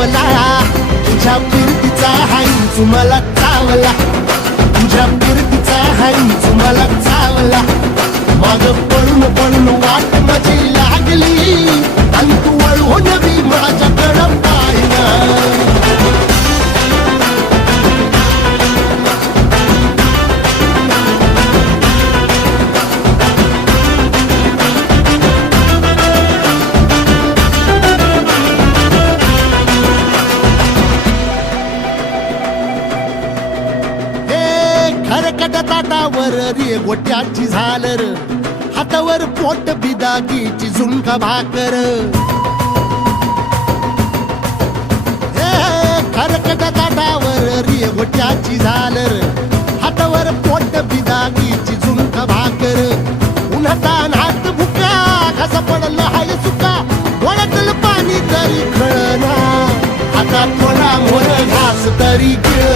चावला, तुझ्या फिरतीचा हाईच मला चावला, तुझ्या फिरतीचा हाईच मला चावला. माग पळून पळून वाट माझी लागली आणि तू वळून बी माझ्याकडं पाहिना. खरकट ताटावर रे गोट्याची झालर, हातावर पोट बिदागीची झुणका भाकर. खरकट ताटावर रे गोट्याची झालर, हातावर पोट बिदागीची झुणका भाकर. उन्हातान हात भुका, कसा पडलं हाय सुका, डोळ्यातलं पाणी तरी कळना, आता थोडा मोर घास तरी गिळ